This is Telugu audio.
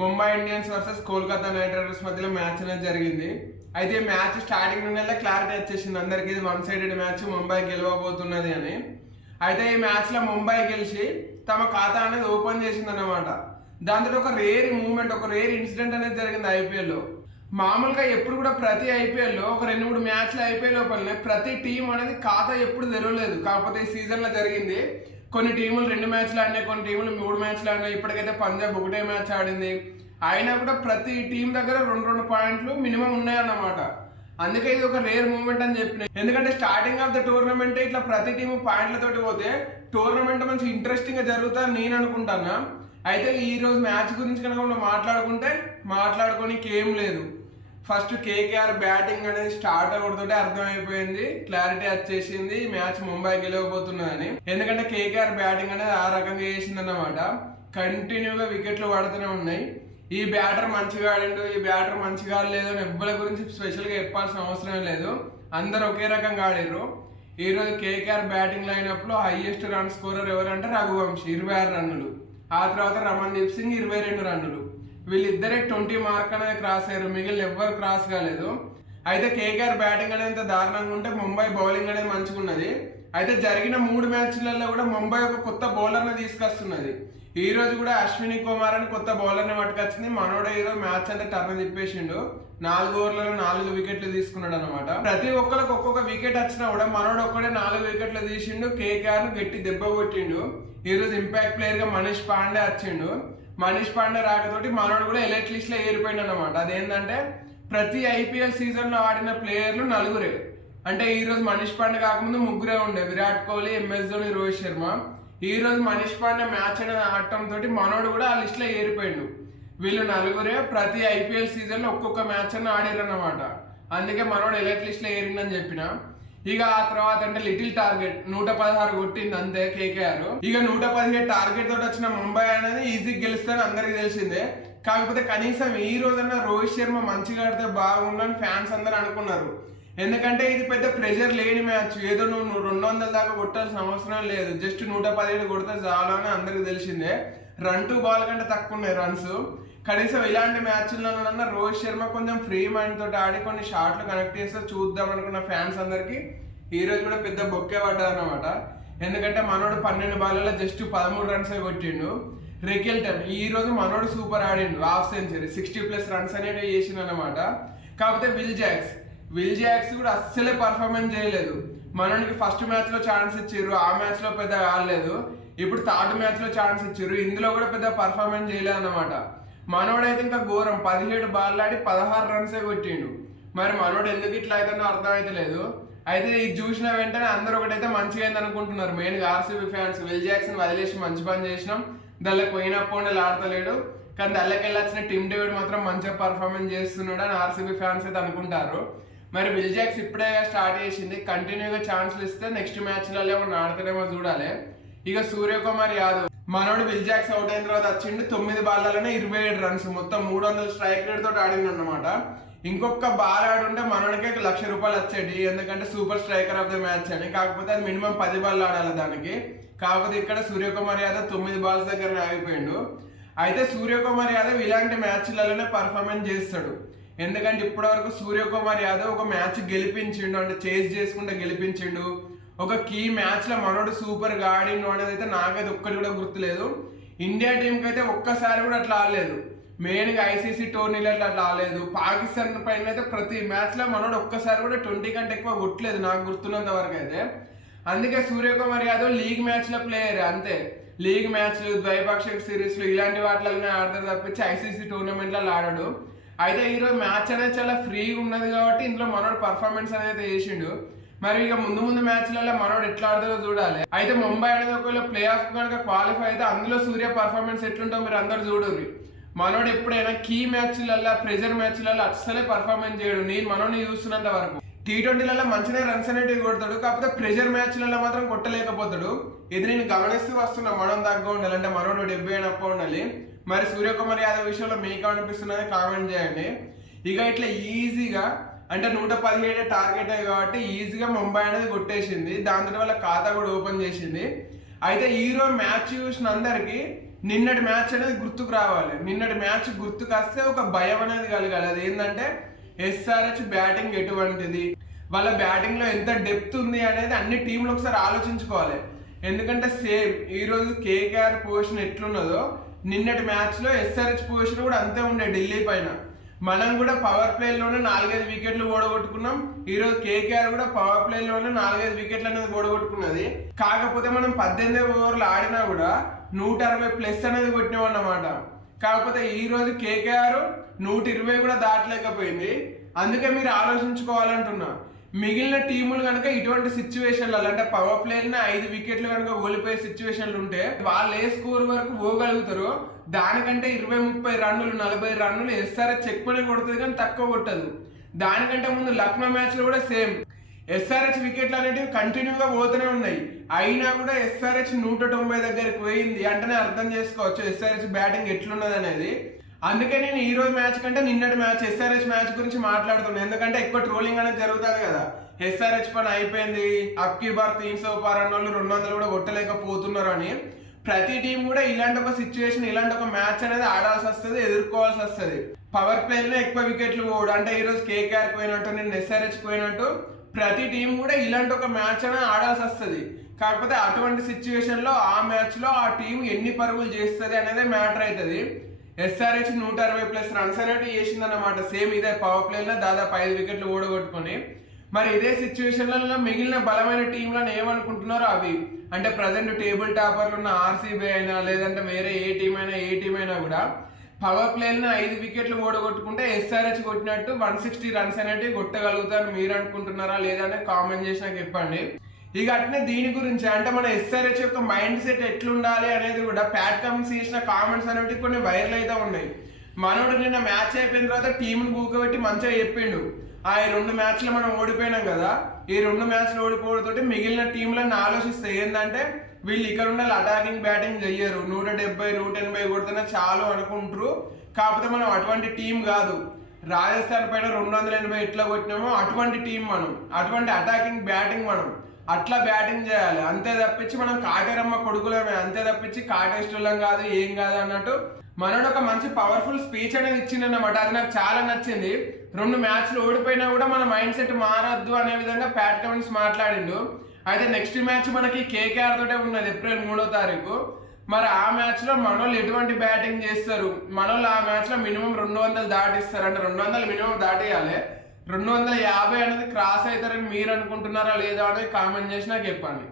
Mumbai Indians versus Kolkata Knight Riders మధ్యలో మ్యాచ్ అనేది జరిగింది. అయితే ఈ మ్యాచ్ స్టార్టింగ్ నుండి క్లారిటీ వచ్చేసింది. అందరికి ఇది వన్ సైడెడ్ మ్యాచ్ ముంబై గెలవబోతున్నది అని. అయితే ఈ మ్యాచ్లో ముంబై గెలిచి తమ ఖాతా అనేది ఓపెన్ చేసింది అనమాట దాంతో ఒక రేర్ మూమెంట్ ఒక రేర్ ఇన్సిడెంట్ అనేది జరిగింది ఐపీఎల్లో మామూలుగా ఎప్పుడు కూడా ప్రతి ఐపీఎల్లో ఒక రెండు మూడు మ్యాచ్లు ఐపీఎల్ లోపలనే ప్రతి టీం అనేది ఖాతా ఎప్పుడు తెరవలేదు. కాకపోతే ఈ సీజన్లో జరిగింది. కొన్ని టీములు రెండు మ్యాచ్లు ఆడినాయి కొన్ని టీములు మూడు మ్యాచ్లు ఆడినాయి. ఇప్పటికైతే పంజాబ్ ఒకటే మ్యాచ్ ఆడింది. అయినా కూడా ప్రతి టీం దగ్గర రెండు రెండు పాయింట్లు మినిమం ఉన్నాయన్నమాట. అందుకే ఇది ఒక రేర్ మూమెంట్ అని చెప్పిన ఎందుకంటే స్టార్టింగ్ ఆఫ్ ద టోర్నమెంట్ ఇట్లా ప్రతి టీము పాయింట్లతోటి పోతే టోర్నమెంట్ మంచి ఇంట్రెస్టింగ్గా జరుగుతుందని నేను అనుకుంటాను అయితే ఈ రోజు మ్యాచ్ గురించి కనుక మనం మాట్లాడుకుంటే మాట్లాడుకోనికి ఏం లేదు. ఫస్ట్ కేకేఆర్ బ్యాటింగ్ అనేది స్టార్ట్ అవ్వడంతో అర్థమైపోయింది. క్లారిటీ వచ్చేసింది. మ్యాచ్ ముంబై గెలవబోతున్నదని. ఎందుకంటే కేకేఆర్ బ్యాటింగ్ అనేది ఆ రకంగా చేసింది అన్నమాట కంటిన్యూగా వికెట్లు పడుతూనే ఉన్నాయి. ఈ బ్యాటర్ మంచిగా ఆడిండు. ఈ బ్యాటర్ మంచిగా ఆడలేదు అని ఎవ్వరి గురించి స్పెషల్గా చెప్పాల్సిన అవసరం లేదు. అందరు ఒకే రకంగా ఆడిర్రు. ఈరోజు కేకేఆర్ బ్యాటింగ్ లైనప్లో హైయెస్ట్ రన్ స్కోరర్ ఎవరంటే రఘువంశీ. ఇరవై ఆరు రన్నులు. ఆ తర్వాత రమణ్దీప్ సింగ్ ఇరవై రెండు రన్నులు. వీళ్ళిద్దరే ట్వంటీ మార్క్ అనేది క్రాస్ అయ్యారు. మిగిలిన ఎవ్వరు క్రాస్ కాలేదు. అయితే కేకేఆర్ బ్యాటింగ్ అనేది దారుణంగా ఉంటే ముంబై బౌలింగ్ అనేది మంచిగా ఉన్నది అయితే జరిగిన మూడు మ్యాచ్లలో కూడా ముంబై ఒక కొత్త బౌలర్ని తీసుకొస్తున్నది. ఈ రోజు కూడా అశ్విని కుమార్ అని కొత్త బౌలర్ని పట్టుకొచ్చింది. మనోడు ఈ రోజు మ్యాచ్ అంతా టర్న్ తిప్పేసిండు నాలుగు ఓవర్లలో నాలుగు వికెట్లు తీసుకున్నాడు అనమాట ప్రతి ఒక్కరికి ఒక్కొక్క వికెట్ వచ్చినా కూడా మనోడు ఒక్కడే నాలుగు వికెట్లు తీసిండు. కేకేఆర్ను గట్టి దెబ్బ కొట్టిండు. ఈ రోజు ఇంపాక్ట్ ప్లేయర్గా మనీష్ పాండే వచ్చిండు. మనీష్ పాండే రాకతోటి మనోడు కూడా ఎలెట్ లిస్ట్లో ఏరిపోయింది అనమాట అదేంటంటే ప్రతి ఐపీఎల్ సీజన్లో ఆడిన ప్లేయర్లు నలుగురే. అంటే ఈ రోజు మనీష్ పాండే కాకముందు ముగ్గురే ఉండే. విరాట్ కోహ్లీ ఎంఎస్ ధోని రోహిత్ శర్మ. ఈ రోజు మనీష్ పాండే మ్యాచ్ అనేది ఆడటం తోటి మనోడు కూడా ఆ లిస్ట్లో ఏరిపోయాడు ఏరిపోయిండు. వీళ్ళు నలుగురే ప్రతి ఐపీఎల్ సీజన్లో ఒక్కొక్క మ్యాచ్ అన్న ఆడారన్నమాట. అందుకే మనోడు ఎలైట్ లిస్ట్లో ఏరిందని చెప్పిన. ఇక ఆ తర్వాత అంటే లిటిల్ టార్గెట్ నూట పదహారు కొట్టింది అంతే కేకేఆర్. ఇక నూట పదిహేడు టార్గెట్ తోటి వచ్చిన ముంబై అనేది ఈజీ గెలుస్తుందని అందరికి తెలిసిందే. కాకపోతే కనీసం ఈ రోజన్నా రోహిత్ శర్మ మంచిగా ఆడితే బాగుండని ఫ్యాన్స్ అందరు అనుకున్నారు. ఎందుకంటే ఇది పెద్ద ప్రెషర్ లేని మ్యాచ్ ఏదో నువ్వు రెండు వందల దాకా కొట్టాల్సిన అవసరం లేదు. జస్ట్ నూట పదిహేడు కొడితే చాలు అని అందరికి తెలిసిందే. రన్ టు బాల్ కంటే తక్కువ ఉన్నాయి రన్స్ కనీసం ఇలాంటి మ్యాచ్లలో రోహిత్ శర్మ కొంచెం ఫ్రీ మైండ్ తోటి ఆడి కొన్ని షాట్లు కనెక్ట్ చేస్తే చూద్దాం అనుకున్న ఫ్యాన్స్ అందరికి ఈ రోజు కూడా పెద్ద బొక్కే పడ్డారనమాట ఎందుకంటే మనోడు పన్నెండు బాల్లో జస్ట్ పదమూడు రన్స్ కొట్టిండు. రికెల్టన్ ఈ రోజు మనోడు super ఆడిండు. Half century sixty plus runs అనేవి చేసిండు అనమాట కాకపోతే విల్ జాక్స్ విల్ జాక్స్ కూడా అస్సలే పర్ఫార్మెన్స్ చేయలేదు. మనోడికి ఫస్ట్ మ్యాచ్లో ఛాన్స్ ఇచ్చారు ఆ మ్యాచ్లో పెద్ద ఆడలేదు. ఇప్పుడు థర్డ్ మ్యాచ్లో ఛాన్స్ ఇచ్చారు ఇందులో కూడా పెద్ద పర్ఫార్మెన్స్ చేయలేదు అనమాట మనోడైతే ఇంకా ఘోరం పదిహేడు బాల్ ఆడి పదహారు రన్సే కొట్టిండు. మరి మనోడు ఎందుకు ఇట్లా అవుతుందో అర్థం అయితే లేదు. అయితే ఇది చూసిన వెంటనే అందరూ ఒకటైతే మంచిగా అయింది అనుకుంటున్నారు. మెయిన్గా ఆర్సీబీ ఫ్యాన్స్ విల్ జాక్సన్ వదిలేసి మంచి పని చేసినాం. దానికి పోయినప్పుడు ఆడతలేడు. కానీ దానికి వెళ్ళొచ్చిన టీమ్ డేవిడ్ మాత్రం మంచిగా పర్ఫార్మెన్స్ చేస్తున్నాడు అని ఆర్సీబీ ఫ్యాన్స్ అయితే అనుకుంటారు. మరి బిల్ జాక్స్ ఇప్పుడే స్టార్ట్ చేసింది. కంటిన్యూగా ఛాన్స్లు ఇస్తే నెక్స్ట్ మ్యాచ్లలో ఏమన్నా ఆడతాడేమో చూడాలి. ఇక సూర్యకుమార్ యాదవ్. మనోడు బిల్ జాక్స్ అవుట్ అయిన తర్వాత వచ్చిండు తొమ్మిది బాల్లలోనే ఇరవై ఏడు రన్స్ మొత్తం మూడు వందల స్ట్రైక్ రేట్ తోటి ఆడిండు అనమాట ఇంకొక బాల్ ఆడుంటే మనోడికి లక్ష రూపాయలు వచ్చేది. ఎందుకంటే super striker of the match అని. కాకపోతే అది మినిమం పది బాల్ ఆడాలి దానికి. కాకపోతే ఇక్కడ సూర్యకుమార్ యాదవ్ తొమ్మిది బాల్స్ దగ్గర ఆగిపోయిండు. అయితే సూర్యకుమార్ యాదవ్ ఇలాంటి మ్యాచ్లలోనే పర్ఫార్మెన్స్ చేస్తాడు. ఎందుకంటే ఇప్పటివరకు సూర్యకుమార్ యాదవ్ ఒక మ్యాచ్ గెలిపించిండు అంటే చేజ్ చేసుకుంటే గెలిపించిండు. ఒక కీ మ్యాచ్లో మనోడు సూపర్గా ఆడిండు అనేది అయితే నాకైతే ఒక్కటి కూడా గుర్తులేదు. ఇండియా టీంకి అయితే ఒక్కసారి కూడా అట్లా ఆడలేదు. మెయిన్గా ఐసీసీ టోర్నీలో అట్లా అట్లా ఆడలేదు. పాకిస్తాన్ పైన అయితే ప్రతి మ్యాచ్లో మనోడు ఒక్కసారి కూడా ట్వంటీ కంటే ఎక్కువ కొట్టలేదు నాకు గుర్తున్నంత వరకు అయితే. అందుకే సూర్యకుమార్ యాదవ్ లీగ్ మ్యాచ్లో ప్లేయర్ అంతే. లీగ్ మ్యాచ్లు ద్వైపాక్షిక సిరీస్లు ఇలాంటి వాటిలోనే ఆడతారు తప్పించి ఐసీసీ టోర్నమెంట్లలో ఆడాడు. అయితే ఈరోజు మ్యాచ్ అనేది చాలా ఫ్రీగా ఉన్నది కాబట్టి ఇందులో మనోడు పర్ఫార్మెన్స్ అనేది చేసిండు. మరి ఇక ముందు ముందు మ్యాచ్లలో మనోడు ఎట్లా ఆడుతుందో చూడాలి. అయితే ముంబై అనేది ఒకవేళ ప్లే ఆఫ్ కనుక క్వాలిఫై అయితే అందులో సూర్య పర్ఫార్మెన్స్ ఎట్లుంటో మీరు అందరు చూడరు మనోడు ఎప్పుడైనా కీ మ్యాచ్లలో ప్రెజర్ మ్యాచ్లలో అస్సలే పర్ఫార్మెన్స్ చేయడు. నేను మనోడిని చూస్తున్నంత వరకు. టీ ట్వంటీలలో మంచిగా రన్స్ అనేటివి కొడతాడు. కాకపోతే ప్రెజర్ మ్యాచ్లలో మాత్రం కొట్టలేకపోతాడు. ఇది నేను గమనిస్తూ వస్తున్నా మనం తగ్గ ఉండాలి. అంటే మనోడు డెబ్బై అయినప్ప ఉండాలి. మరి సూర్యకుమార్ యాదవ్ విషయంలో మీకు అనిపిస్తున్నది కామెంట్ చేయండి. ఇక ఇట్లా ఈజీగా అంటే నూట పదిహేడు టార్గెట్ కాబట్టి ఈజీగా ముంబై అనేది కొట్టేసింది. దాని వల్ల ఖాతా కూడా ఓపెన్ చేసింది. అయితే ఈరోజు మ్యాచ్ చూసిన అందరికీ నిన్నటి మ్యాచ్ అనేది గుర్తుకు రావాలి. నిన్నటి మ్యాచ్ గుర్తుకు వస్తే ఒక భయం అనేది కలగాలి. అది ఏంటంటే ఎస్ఆర్హెచ్ బ్యాటింగ్ ఎటువంటిది? వాళ్ళ బ్యాటింగ్లో ఎంత డెప్త్ ఉంది అనేది అన్ని టీంలు ఒకసారి ఆలోచించుకోవాలి. ఎందుకంటే సేమ్ ఈరోజు కేకేఆర్ పొజిషన్ ఎట్లున్నదో నిన్నటి మ్యాచ్లో ఎస్ఆర్హెచ్ పొజిషన్ కూడా అంతే ఉండే ఢిల్లీ పైన. మనం కూడా పవర్ ప్లేలోనే నాలుగైదు వికెట్లు ఓడగొట్టుకున్నాం. ఈరోజు కేకేఆర్ కూడా పవర్ ప్లేలోనే నాలుగైదు వికెట్లు అనేది ఓడగొట్టుకున్నది. కాకపోతే మనం పద్దెనిమిది ఓవర్లు ఆడినా కూడా నూట అరవై ప్లస్ అనేది కొట్టినాం అన్నమాట. కాకపోతే ఈరోజు కేకేఆర్ నూట ఇరవై కూడా దాటలేకపోయింది. అందుకే మీరు ఆలోచించుకోవాలంటున్నా. మిగిలిన టీములు కనుక ఇటువంటి సిచ్యువేషన్లలో అంటే పవర్ ప్లేయర్ని ఐదు వికెట్లు కనుక ఓడిపోయే సిచ్యువేషన్లు ఉంటే వాళ్ళు ఏ స్కోర్ వరకు పోగలుగుతారో దానికంటే ఇరవై ముప్పై రన్నులు నలభై రన్నులు ఎస్ఆర్హెచ్ ఎక్కువనే కొడుతుంది కానీ తక్కువ కొట్టదు. దానికంటే ముందు లక్నో మ్యాచ్లో కూడా సేమ్ ఎస్ఆర్హెచ్ వికెట్లు అనేటివి కంటిన్యూగా పోతూనే ఉన్నాయి. అయినా కూడా ఎస్ఆర్హెచ్ నూట తొంభై దగ్గరికి పోయింది అంటేనే అర్థం చేసుకోవచ్చు ఎస్ఆర్హెచ్ బ్యాటింగ్ ఎట్లున్నది అనేది అందుకే నేను ఈ రోజు మ్యాచ్ కంటే నిన్నటి మ్యాచ్ ఎస్ఆర్హెచ్ మ్యాచ్ గురించి మాట్లాడుతున్నాను ఎందుకంటే ఎక్కువ ట్రోలింగ్ అనేది జరుగుతుంది కదా. ఎస్ఆర్హెచ్ పని అయిపోయింది. అప్కీ బార్ తీన్ సోపార్ అన్న వాళ్ళు రెండు వందలు కూడా కొట్టలేకపోతున్నారు అని. ప్రతి టీం కూడా ఇలాంటి ఒక సిచ్యువేషన్ ఇలాంటి ఒక మ్యాచ్ అనేది ఆడాల్సి వస్తుంది ఎదుర్కోవాల్సి వస్తుంది. పవర్ ప్లేయర్ ఎక్కువ వికెట్లు పోడు. అంటే ఈ రోజు కేకేఆర్ పోయినట్టు నేను ఎస్ఆర్హెచ్ పోయినట్టు ప్రతి టీం కూడా ఇలాంటి ఒక మ్యాచ్ అనేది ఆడాల్సి వస్తుంది. కాకపోతే అటువంటి సిచ్యువేషన్లో ఆ మ్యాచ్లో ఆ టీం ఎన్ని పరుగులు చేస్తుంది అనేది మ్యాటర్ అవుతుంది ఎస్ఆర్హెచ్ నూట అరవై ప్లస్ రన్స్ అనేవి చేసిందన్నమాట. సేమ్ ఇదే పవర్ ప్లే లో దాదాపు ఐదు వికెట్లు ఓడగొట్టుకొని. మరి ఇదే సిచ్యువేషన్లలో మిగిలిన బలమైన టీంలను ఏమనుకుంటున్నారో అవి. అంటే ప్రజెంట్ టేబుల్ టాపర్లు ఉన్న ఆర్సీబీ అయినా లేదంటే వేరే ఏ టీం అయినా ఏ టీం అయినా కూడా పవర్ ప్లేని ఐదు వికెట్లు ఓడగొట్టుకుంటే ఎస్ఆర్హెచ్ కొట్టినట్టు వన్ సిక్స్టీ రన్స్ అనేటివి కొట్టగలుగుతారు మీరు అనుకుంటున్నారా? లేదంటే కామెంట్ చేసి నాకు చెప్పండి. ఇక అట్నే దీని గురించి అంటే మన ఎస్ఆర్హెచ్ యొక్క మైండ్ సెట్ ఎట్లుండాలి అనేది కూడా ప్యాట్ చేసిన కామెంట్స్ అనేవి కొన్ని వైరల్ అయితే ఉన్నాయి. మనోడు నిన్న మ్యాచ్ అయిపోయిన తర్వాత టీంని కూకబెట్టి మంచిగా చెప్పిండు. ఆ ఈ రెండు మ్యాచ్లు మనం ఓడిపోయినాం కదా ఈ రెండు మ్యాచ్లు ఓడిపోవడంతో మిగిలిన టీంలను ఆలోచిస్తే ఏంటంటే వీళ్ళు ఇక్కడ ఉండాలి అటాకింగ్ బ్యాటింగ్ చెయ్యరు. నూట డెబ్బై నూట ఎనభై కొడితేనే చాలు అనుకుంటారు. కాకపోతే మనం అటువంటి టీం కాదు. రాజస్థాన్ పైన రెండు వందల ఎనభై ఎట్లా కొట్టినామో అటువంటి టీం మనం అటువంటి అటాకింగ్ బ్యాటింగ్ మనం. అట్లా బ్యాటింగ్ చేయాలి. అంతే తప్పించి మనం కాటేరమ్మ కొడుకులమే. అంతే తప్పించి కాటేస్టులం కాదు ఏం కాదు అన్నట్టు మనోడు ఒక మంచి పవర్ఫుల్ స్పీచ్ అనేది ఇచ్చిందన్నమాట అది నాకు చాలా నచ్చింది. రెండు మ్యాచ్లు ఓడిపోయినా కూడా మన మైండ్ సెట్ మారద్దు అనే విధంగా ప్యాట్ కమిన్స్ మాట్లాడిండు. అయితే నెక్స్ట్ మ్యాచ్ మనకి కేకేఆర్ తోటే ఉన్నది ఏప్రిల్ మూడో తారీఖు. మరి ఆ మ్యాచ్లో మనోళ్ళు ఎటువంటి బ్యాటింగ్ చేస్తారు? మనోళ్ళు ఆ మ్యాచ్లో మినిమం రెండు వందలు దాటిస్తారు అంటే రెండు వందలు మినిమం దాటేయాలి. రెండు వందల యాభై అనేది క్రాస్ అవుతారని మీరు అనుకుంటున్నారా లేదా అనేది కామెంట్ చేసి నాకు చెప్పండి.